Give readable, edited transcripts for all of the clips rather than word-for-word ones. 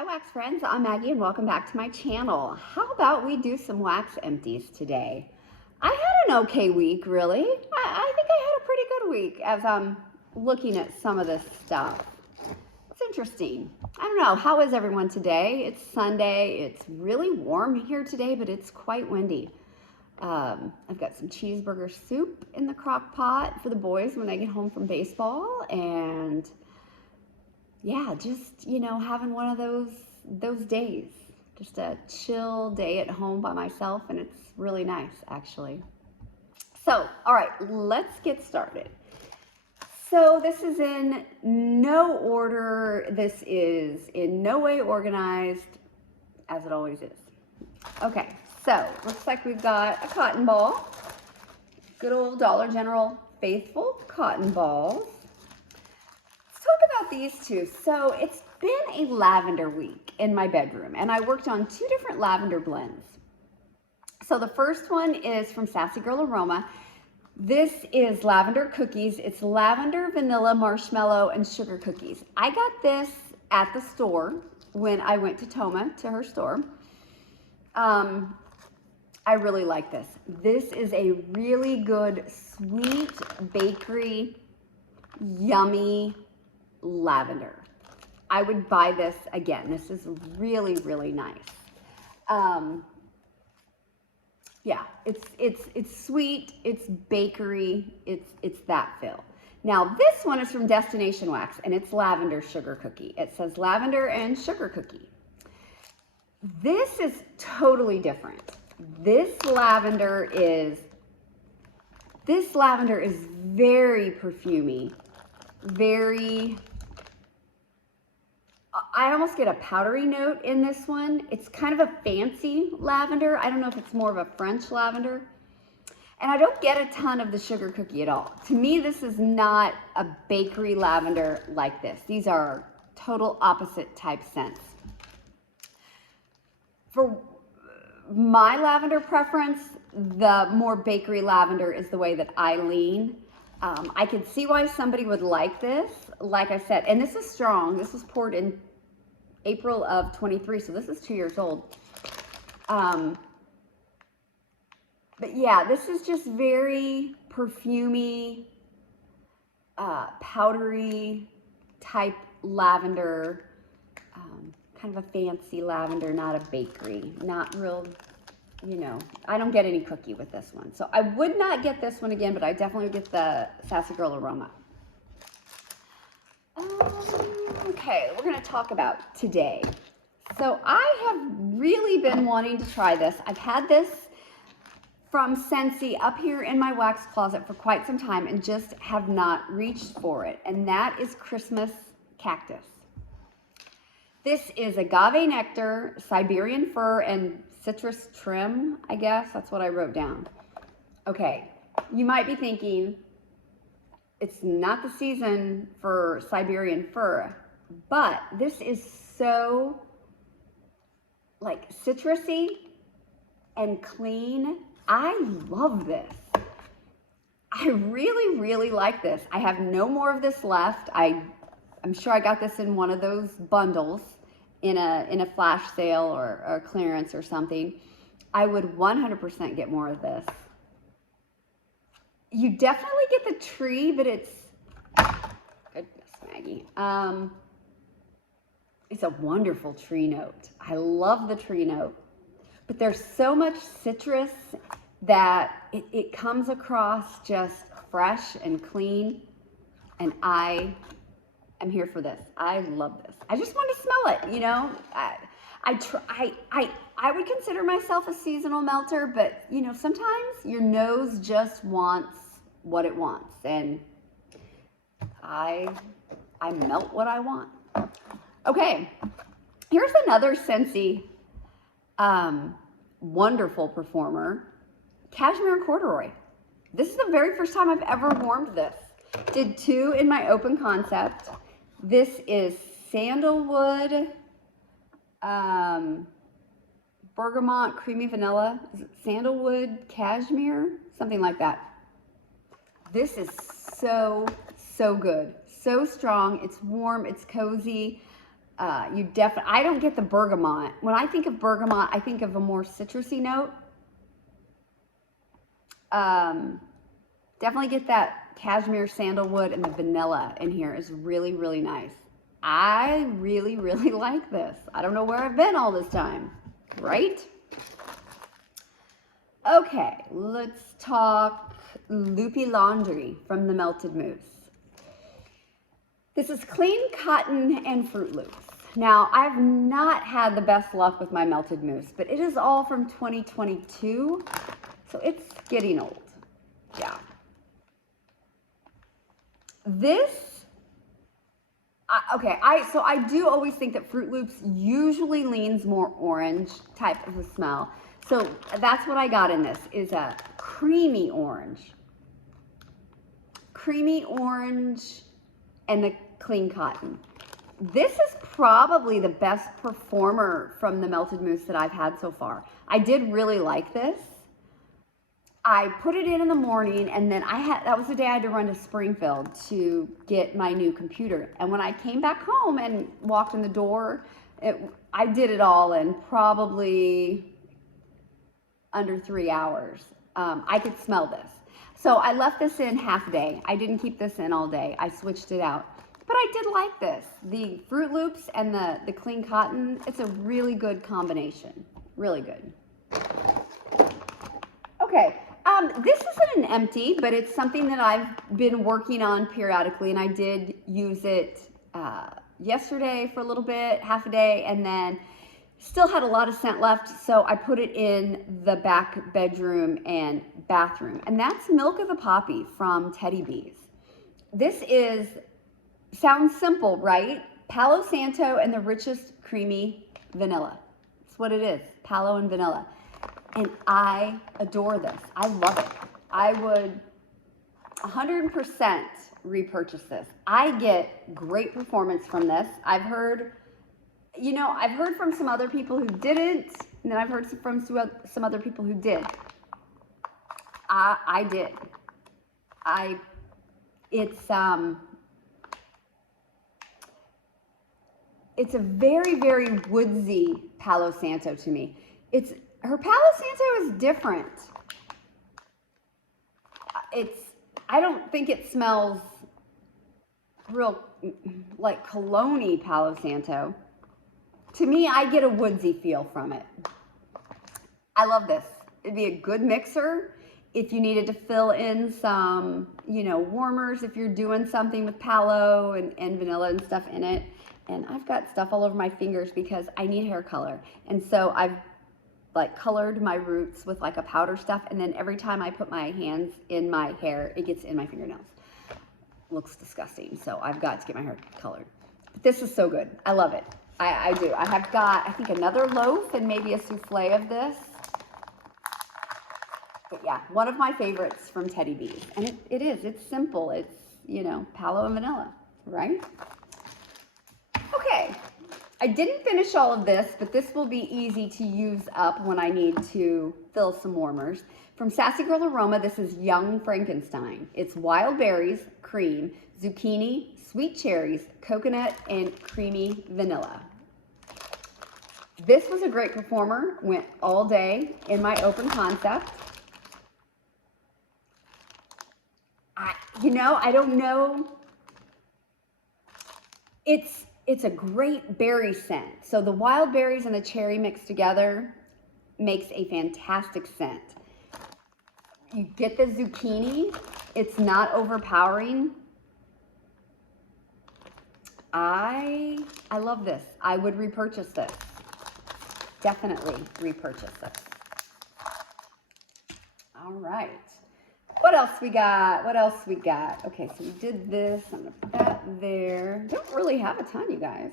Hi wax friends, I'm Maggie and welcome back to my channel. How about we do some wax empties today? I had an okay week, really. I think I had a pretty good week as I'm looking at some of this stuff. It's interesting. I don't know, how is everyone today? It's Sunday, it's really warm here today, but it's quite windy. I've got some cheeseburger soup in the crock pot for the boys when they get home from baseball, and yeah, just, having one of those days. Just a chill day at home by myself, and it's really nice, actually. So, all right, let's get started. So this is in no order. This is in no way organized, as it always is. Okay, so looks like we've got a cotton ball. Good old Dollar General faithful cotton balls. About these two. So it's been a lavender week in my bedroom, and I worked on two different lavender blends. So the first one is from Sassy Girl Aroma. This is lavender cookies. It's lavender, vanilla, marshmallow, and sugar cookies. I got this at the store when I went to Toma, to her store. I really like this. This is a really good, sweet, bakery, yummy lavender. I would buy this again. This is really, really nice. Yeah, it's sweet, it's bakery, it's that feel. Now this one is from Destination Wax, and it's lavender sugar cookie. It says lavender and sugar cookie. This is totally different. This lavender is very perfumey, very, I almost get a powdery note in this one. It's kind of a fancy lavender. I don't know if it's more of a French lavender. And I don't get a ton of the sugar cookie at all. To me, this is not a bakery lavender like this. These are total opposite type scents. For my lavender preference, the more bakery lavender is the way that I lean. I can see why somebody would like this, like I said, and this is strong. This was poured in April of 23, so this is 2 years old. But yeah, this is just very perfumey, powdery type lavender, kind of a fancy lavender, not a bakery, not real. I don't get any cookie with this one. So I would not get this one again, but I definitely would get the Sassy Girl Aroma. Okay, we're going to talk about today. So I have really been wanting to try this. I've had this from Scentsy up here in my wax closet for quite some time and just have not reached for it. And that is Christmas Cactus. This is agave nectar, Siberian fir, and citrus trim, I guess. That's what I wrote down. Okay, you might be thinking, it's not the season for Siberian fir, but this is so like citrusy and clean. I love this. I really, really like this. I have no more of this left. I'm sure I got this in one of those bundles in a flash sale or clearance or something. I would 100% get more of this. You definitely get the tree, but it's, goodness, Maggie. It's a wonderful tree note. I love the tree note, but there's so much citrus that it comes across just fresh and clean, and I'm here for this. I love this. I just want to smell it, I would consider myself a seasonal melter, but sometimes your nose just wants what it wants, and I melt what I want. Okay, here's another Scentsy wonderful performer, Cashmere and Corduroy. This is the very first time I've ever warmed this. Did two in my open concept. This is sandalwood, bergamot, creamy vanilla. Is it sandalwood, cashmere? Something like that. This is so good. So strong. It's warm. It's cozy. I don't get the bergamot. When I think of bergamot, I think of a more citrusy note. Definitely get that cashmere sandalwood, and the vanilla in here is really, really nice. I really, really like this. I don't know where I've been all this time, right? Okay, let's talk Loopy Laundry from the Melted Mousse. This is clean cotton and Fruit Loops. Now, I've not had the best luck with my Melted Mousse, but it is all from 2022, so it's getting old. Yeah. This, so I do always think that Fruit Loops usually leans more orange type of a smell. So that's what I got in this, is a creamy orange. Creamy orange and the clean cotton. This is probably the best performer from the Melted Mousse that I've had so far. I did really like this. I put it in the morning, and then that was the day I had to run to Springfield to get my new computer. And when I came back home and walked in the door, I did it all in probably under 3 hours. I could smell this. So I left this in half a day. I didn't keep this in all day. I switched it out. But I did like this. The Fruit Loops and the clean cotton, it's a really good combination. Really good. Okay. This isn't an empty, but it's something that I've been working on periodically, and I did use it yesterday for a little bit, half a day, and then still had a lot of scent left, so I put it in the back bedroom and bathroom, and that's Milk of the Poppy from Teddy Bees. This sounds simple, right? Palo Santo and the richest creamy vanilla. That's what it is, palo and vanilla. And I adore this. I love it. I would 100% repurchase this. I get great performance from this. I've heard from some other people who didn't, and then I've heard from some other people who did. I did. It's a very, very woodsy Palo Santo to me. Her Palo Santo is different. I don't think it smells real like cologne-y Palo Santo. To me, I get a woodsy feel from it. I love this. It'd be a good mixer if you needed to fill in some, warmers, if you're doing something with palo and vanilla and stuff in it. And I've got stuff all over my fingers because I need hair color. And so I've colored my roots with a powder stuff, and then every time I put my hands in my hair, it gets in my fingernails. Looks disgusting, so I've got to get my hair colored. But this is so good. I love it. I do. I have got, I think, another loaf and maybe a souffle of this. But yeah, one of my favorites from Teddy Bees. And it's simple. It's, palo and vanilla, right? Okay. I didn't finish all of this, but this will be easy to use up when I need to fill some warmers. From Sassy Girl Aroma, this is Young Frankenstein. It's wild berries, cream, zucchini, sweet cherries, coconut, and creamy vanilla. This was a great performer. Went all day in my open concept. I don't know. It's a great berry scent. So the wild berries and the cherry mixed together makes a fantastic scent. You get the zucchini. It's not overpowering. I love this. I would repurchase this. Definitely repurchase this. All right. What else we got? Okay, so we did this. I'm going to put that there. Don't really have a ton, you guys.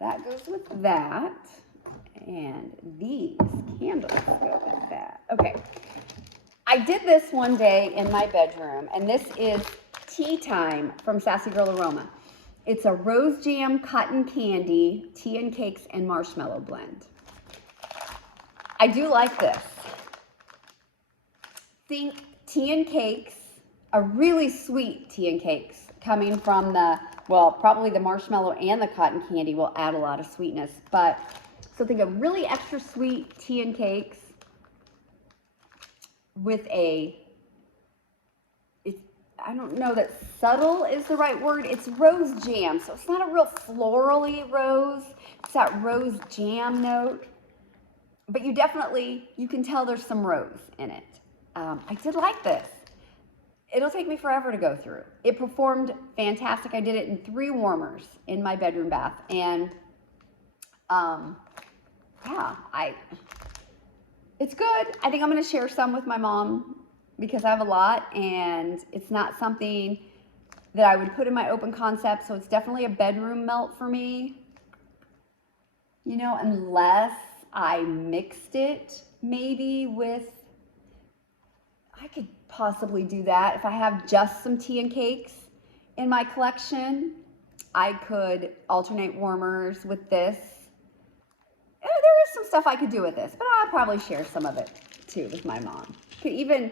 That goes with that. And these candles go with that. Okay. I did this one day in my bedroom, and this is Tea Time from Sassy Girl Aroma. It's a rose jam cotton candy, tea and cakes, and marshmallow blend. I do like this. Think tea and cakes, a really sweet tea and cakes coming from the well, probably the marshmallow and the cotton candy will add a lot of sweetness. But so think of really extra sweet tea and cakes with I don't know that subtle is the right word. It's rose jam, so it's not a real florally rose. It's that rose jam note. But you can tell there's some rose in it. I did like this. It'll take me forever to go through. It performed fantastic. I did it in 3 warmers in my bedroom bath. And yeah, it's good. I think I'm gonna share some with my mom because I have a lot, and it's not something that I would put in my open concept, so it's definitely a bedroom melt for me. You know, unless I mixed it maybe with, I could possibly do that. If I have just some tea and cakes in my collection, I could alternate warmers with this. There is some stuff I could do with this, but I'll probably share some of it too with my mom. Could even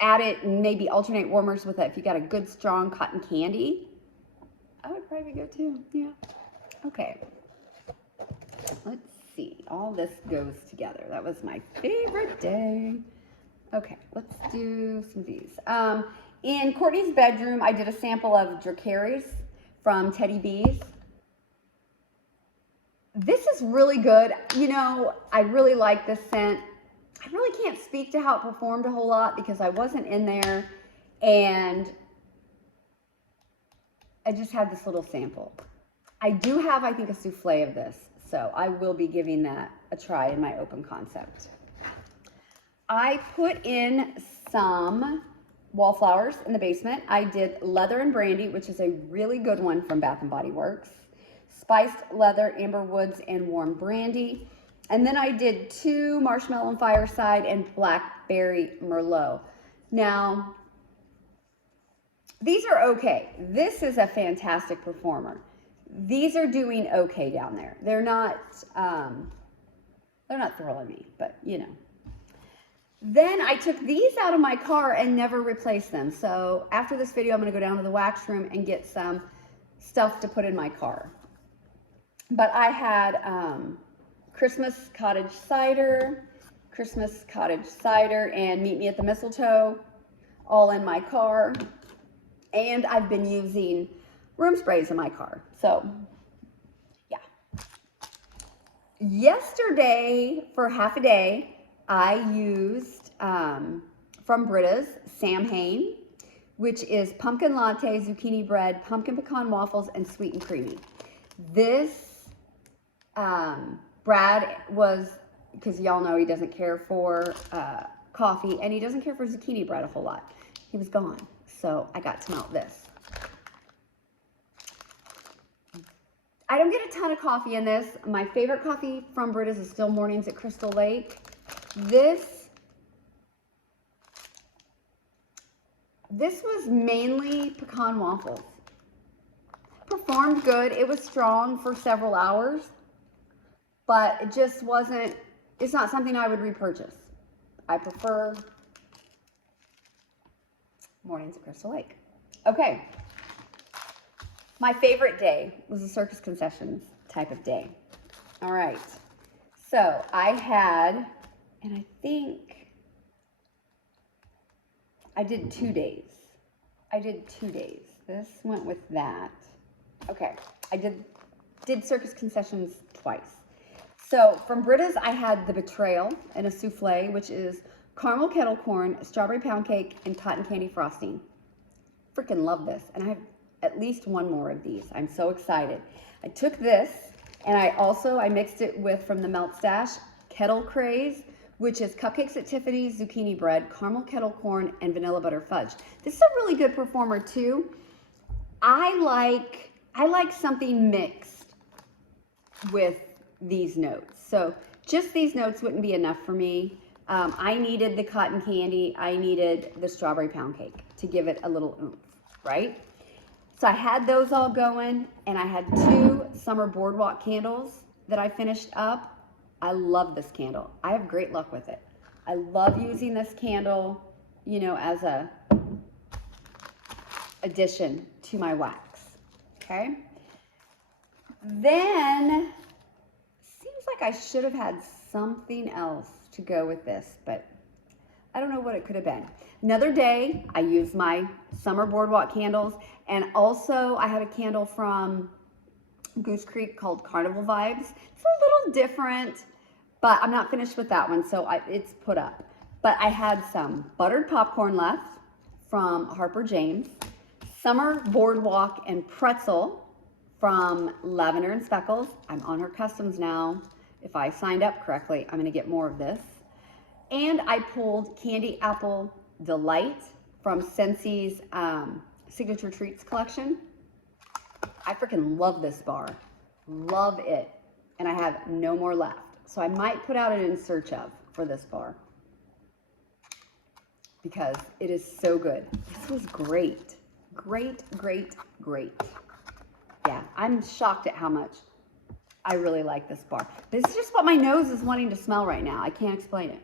add it and maybe alternate warmers with it. If you got a good strong cotton candy, that would probably be good too. Yeah. Okay. Let's see. All this goes together. That was my favorite day. Okay, let's do some of these. In Courtney's bedroom, I did a sample of Dracarys from Teddy B's. This is really good. You know, I really like this scent. I really can't speak to how it performed a whole lot because I wasn't in there, and I just had this little sample. I do have, I think, a souffle of this, so I will be giving that a try in my open concept. I put in some wallflowers in the basement. I did Leather and Brandy, which is a really good one from Bath & Body Works. Spiced Leather, Amber Woods, and Warm Brandy. And then I did 2 Marshmallow and Fireside and Blackberry Merlot. Now, these are okay. This is a fantastic performer. These are doing okay down there. They're not thrilling me, but you know. Then I took these out of my car and never replaced them. So after this video, I'm gonna go down to the wax room and get some stuff to put in my car. But I had Christmas Cottage Cider, and Meet Me at the Mistletoe, all in my car. And I've been using room sprays in my car. So, yeah. Yesterday, for half a day, I used from Britta's Samhain, which is pumpkin latte, zucchini bread, pumpkin pecan waffles, and sweet and creamy. This, Brad was, because y'all know he doesn't care for coffee, and he doesn't care for zucchini bread a whole lot. He was gone, so I got to melt this. I don't get a ton of coffee in this. My favorite coffee from Britta's is still Mornings at Crystal Lake. This was mainly pecan waffles. Performed good. It was strong for several hours, but it just wasn't, it's not something I would repurchase. I prefer Mornings at Crystal Lake. Okay. My favorite day was a circus concessions type of day. All right. So I had, and I think I did 2 days. This went with that. Okay. I did circus concessions twice. So from Britta's, I had the Betrayal and a souffle, which is caramel kettle corn, strawberry pound cake, and cotton candy frosting. Freaking love this. And I have at least 1 more of these. I'm so excited. I took this and I mixed it with, from the Melt Stash, Kettle Craze, which is cupcakes at Tiffany's, zucchini bread, caramel kettle corn, and vanilla butter fudge. This is a really good performer too. I like something mixed with these notes. So just these notes wouldn't be enough for me. I needed the cotton candy. I needed the strawberry pound cake to give it a little oomph, right? So I had those all going, and I had 2 summer boardwalk candles that I finished up. I love this candle. I have great luck with it. I love using this candle, you know, as a addition to my wax. Okay. Then, seems like I should have had something else to go with this, but I don't know what it could have been. Another day, I used my summer boardwalk candles, and also I had a candle from Goose Creek called Carnival Vibes. It's a little different, but I'm not finished with that one, so it's put up. But I had some buttered popcorn left from Harper James, summer boardwalk and pretzel from Lavender and Speckles. I'm on her customs now. If I signed up correctly, I'm gonna get more of this. And I pulled Candy Apple Delight from Scentsy's Signature Treats collection. I freaking love this bar. Love it. And I have no more left. So I might put out an in search of for this bar, because it is so good. This was great. Great, great, great. Yeah, I'm shocked at how much I really like this bar. This is just what my nose is wanting to smell right now. I can't explain it.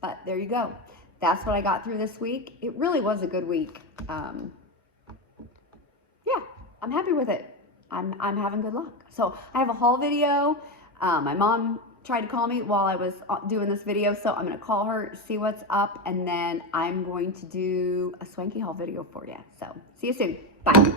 But there you go. That's what I got through this week. It really was a good week. Yeah, I'm happy with it. I'm having good luck. So I have a haul video. My mom tried to call me while I was doing this video, so I'm gonna call her, see what's up, and then I'm going to do a swanky haul video for you. So see you soon. Bye.